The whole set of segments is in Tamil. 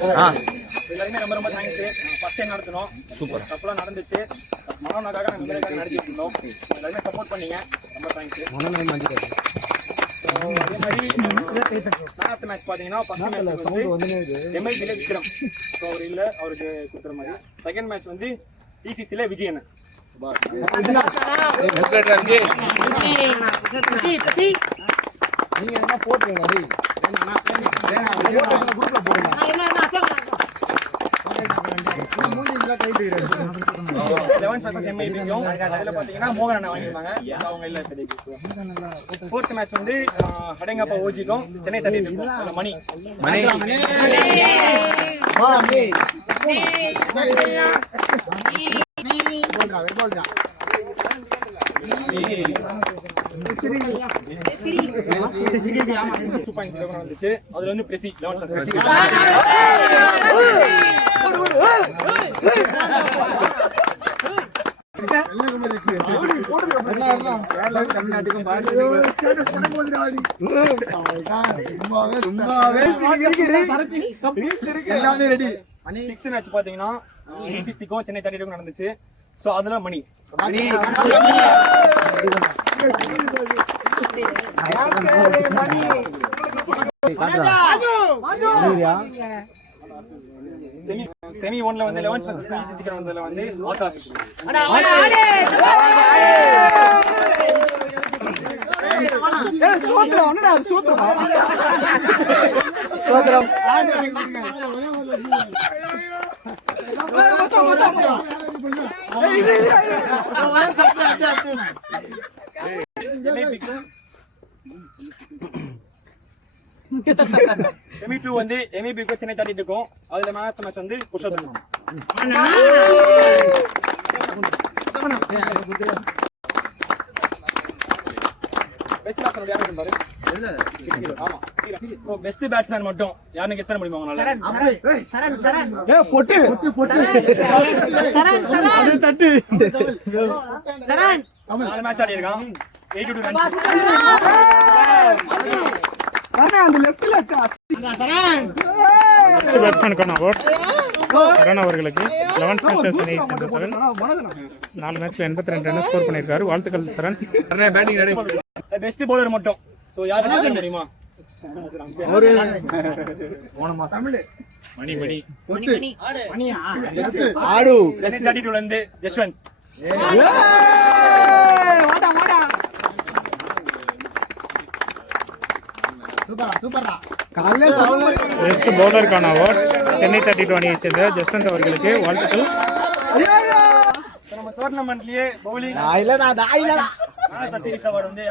எல்லாருமே ரொம்ப ரொம்ப தேங்க்ஸ். ஃபர்ஸ்ட் டைம் நடத்தணும். சூப்பர். தப்பெல்லாம் நடந்துச்சு. மனோனாக்காக நாங்கள் இந்த நடத்திட்டு இருந்தோம். எல்லாருமே சப்போர்ட் பண்ணீங்க. ரொம்ப தேங்க்ஸ். அதே மாதிரி லாஸ்ட் மேட்ச் பார்த்தீங்கன்னா ஃபர்ஸ்ட் மேட்ச் வந்து எம்ஐபியில் விக்ரம். ஸோ அவர் இல்லை, அவருக்கு கொடுக்குற மாதிரி. செகண்ட் மேட்ச் வந்து டிசிசியில் விஜயன். நீங்க என்ன போட்டுருங்க மோகன் அண்ணா வாங்கிருந்தாங்க. அவங்க இல்ல. ஃபோர்த் மேட்ச் வந்து அடங்கப்பா ஓஜிக்கும் சென்னை தட்டி மணி வந்துச்சு. அதுல வந்து பிரசி தமிழ்நாட்டுக்கும் பாத்தீங்கன்னா சிசிக்கும் சென்னை தட்டிக்கும் நடந்துச்சு. சோ அதுல மணி செமி 1ல வந்து 11 சீக்கிரம் வந்ததுல வந்து ஆகாஷ் செமி 2 வந்து எம்இபிக்கு சென்னை தாட்டிட்டு இருக்கோம். அதுல மேட்ச் வந்து புருஷோத்தம். பெஸ்ட் பேட்ஸ்மேன் மட்டும் யாருன்னு கெஸ் பண்ண முடியுமா உங்களால? நாலு மேட்ச் ஆடி இருக்கான். 82 ரன்ஸ். அவர்களுக்கு 11 மேட்சஸ் 4 மேட்ச்ல 82 ரன் ஸ்கோர் பண்ணிருக்காரு. வாழ்த்துக்கள் சரண். பெஸ்ட் பவுலர் மட்டும் சோ யாரு சொல்ல முடியுமா? ஒரு மணி மணி மணியா ஆடு சென்னை 32 ல இருந்து ஜஸ்வந்த். பெஸ்ட் பவுலருக்கான அவார்ட் சென்னை 32 அணியை சேர்ந்த ஜஸ்வந்த் அவர்களுக்கு வாழ்த்துக்கள். நம்ம டோர்னமெண்ட்லயே பவுலிங் சீரிஸ் அவார்ட் வந்து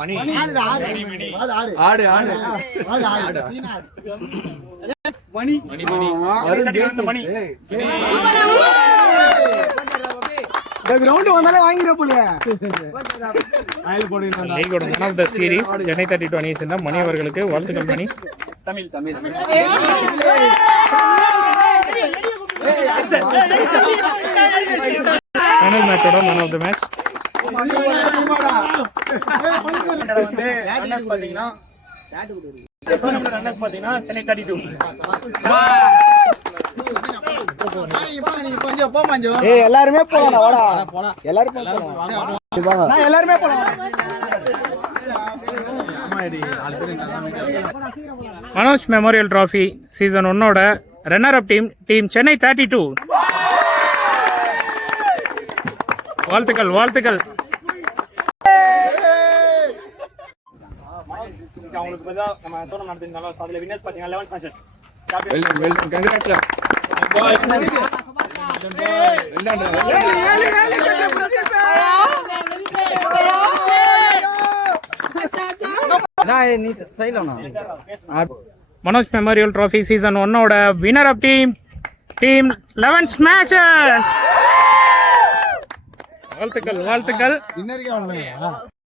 மணி ஆடு ஆடு மணி மணி மணி கிரவுண்ட் வந்தாலே வாங்கிர போல லீகோட one of the series Chennai 32 அணியை சேர்ந்த மணி அவர்களுக்கு வாழ்த்துக்கள். மணி தமிழ் தமிழ் ஃபைனல் மேட்சோட ஒன் ஆஃப் தி மேட்ச் வந்து ரன்னர்ஸ் பாத்தீங்கன்னா சென்னை 32. எல்லாருமே போலாம். எல்லாருமே போலாம். மனோஜ் மெமோரியல் டிராஃபி சீசன் 1ஓட ரன்னர் அப் டீம் சென்னை 32. வாழ்த்துக்கள் வாழ்த்துக்கள். அவங்களுக்கு பதிலா நம்ம டோர்னமெண்ட் நடத்திருந்தாலும் அதுல வின்னர்ஸ் பாத்தீங்கன்னா 11 matches. Well done congrats. Manoj memorial trophy season 1ஓட வின்னர் ஆஃப் டீம் 11 ஸ்மாஷர்ஸ். வாழ்த்துக்கள் வாழ்த்துக்கள்.